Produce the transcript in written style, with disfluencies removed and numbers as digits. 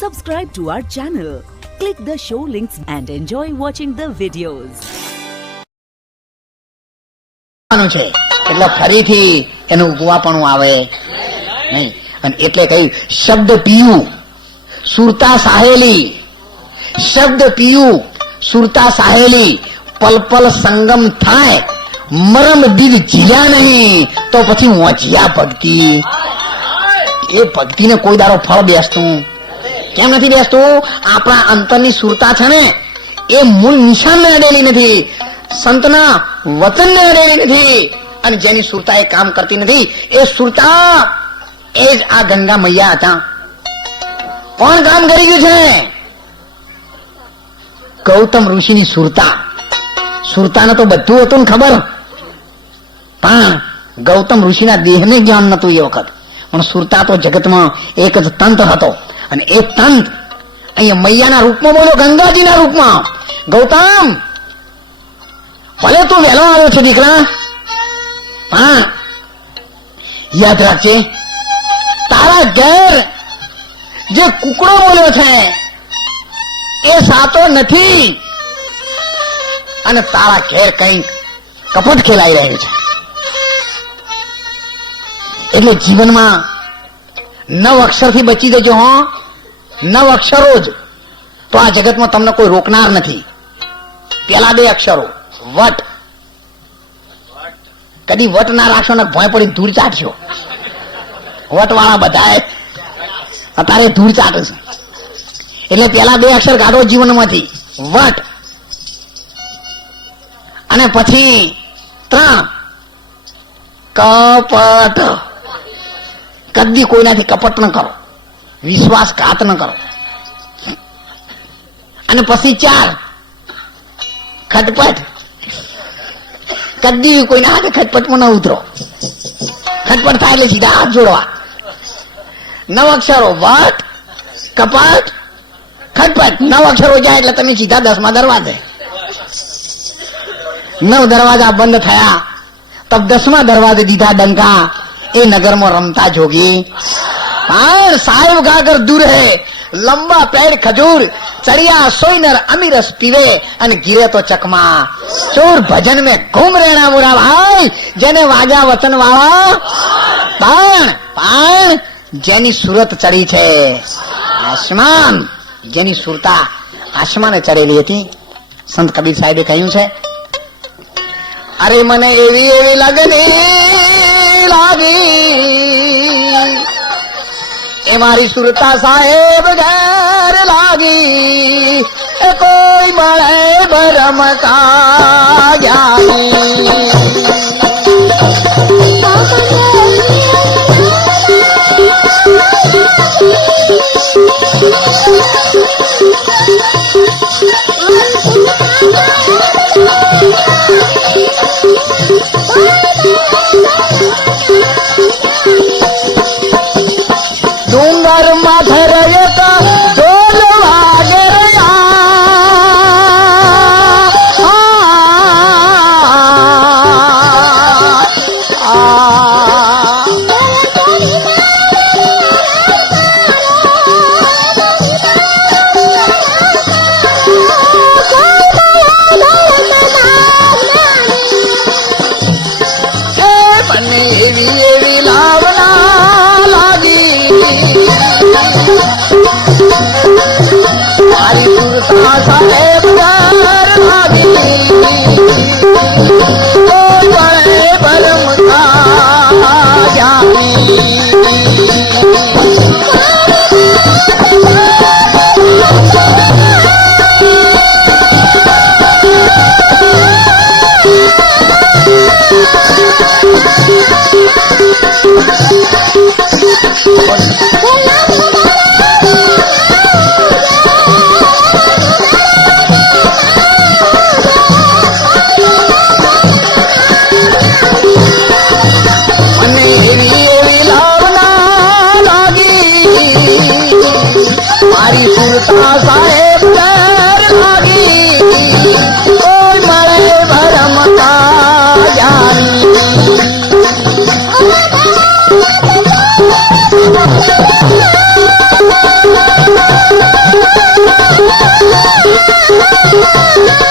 Subscribe to our channel, click the show links and enjoy watching the videos. છે એટલે ફરીથી એનું ઉપવાપણું આવે નહીં. અને એટલે કહ્યું શબ્દ પીયું સુરતા સાહેલી, શબ્દ પીયું સુરતા સાહેલી, પલ પલ સંગમ થાય મરમ દિલ જીયા નહીં તો પછી મોજિયા ભક્તિ. એ ભક્તિને કોઈ દારો ફળ બેસતું કેમ નથી બેસતું? આપણા અંતરની સુરતા છે ને એ મૂળ નિશાનને અડેલી નથી, સંતના વચનને અડેલી નથી, અને જેની સુરતા એ કામ કરતી નથી એ સુરતા એ જ આ ગંગા મૈયા હતા. કોણ કામ કરી ગયું છે? ગૌતમ ઋષિની સુરતા. સુરતાને તો બધું હતું ને ખબર, પણ ગૌતમ ઋષિના દેહને જ્ઞાન નતું એ વખત. પણ સુરતા તો જગતમાં એક જ તંત્ર હતો, અને એ તંત્ર અહીંયા મૈયાના રૂપમાં બોલ્યો, ગંગાજીના રૂપમાં. ગૌતમ, ભલે તું વહેલો આવ્યો છે દીકરા, પણ યાદ રાખજે તારા ઘેર જે કુકડો બોલ્યો છે એ સાચો નથી, અને તારા ઘેર કંઈક કપટ ખેલાઈ રહ્યું છે. એટલે જીવનમાં 9 અક્ષરથી બચી જજો. હો, 9 અક્ષરો જ તો આ જગતમાં તમને કોઈ રોકનાર નથી. પેલા 2 અક્ષરો વટ. કદી વટ ના રાખશો ને ભોંય પડી ધૂળ ચાટશો. વટ વાળા બધા અત્યારે ધૂળ ચાટે છે. એટલે પેલા 2 અક્ષર કાઢો જીવનમાંથી, વટ. અને પછી 3 કપટ. કદી કોઈનાથી કપટ ન કરો, વિશ્વાસઘાત ન કરો. અને પછી 4 ખટપટ. કદી કોઈના હાથે ખટપટમાં ન ઉતરો. ખટપટ થાય એટલે સીધા હાથ જોડવા. 9 અક્ષરો વટ, કપટ, ખટપટ. 9 અક્ષરો જાય એટલે તમે સીધા 10મા દરવાજે. 9 દરવાજા બંધ થયા તબ 10મા દરવાજે દીધા ડંકા. એ નગરમાં રમતા જોગી પણ સાહેબ ગાગર દૂર હે, લંબા પેડ ખજૂર, ચડિયા સોઈનર અમીરસ પીવે, અને ગીરે તો ચકમા. ચોર ભજન में ઘૂમ રહેણા મોરા ભાઈ, જેને વાજા વતન વાળા. પણ જેની સુરત ચડી છે આસમાન, જેની સુરતા આસમાને ચડેલી હતી. સંત કબીર સાહેબે કહ્યું છે, અરે મને એવી એવી લાગણી લાગી, એ મારી સુરતા સાહેબ ઘેર લાગી. એ કોઈ મળે ભરમતા જ્ઞાની. ડુંગર માથે રહેતા ઢોલ વાગે એવી એવી લાવના લાગી, મારી સુરતા સાહેબ ઘર લાગી. કોઈ બળે ભરમતા જ્ઞાની. મારી સુરતા સાહેબ ઘર લાગી, કોઈ મળે ભરમતા જ્ઞાની. છે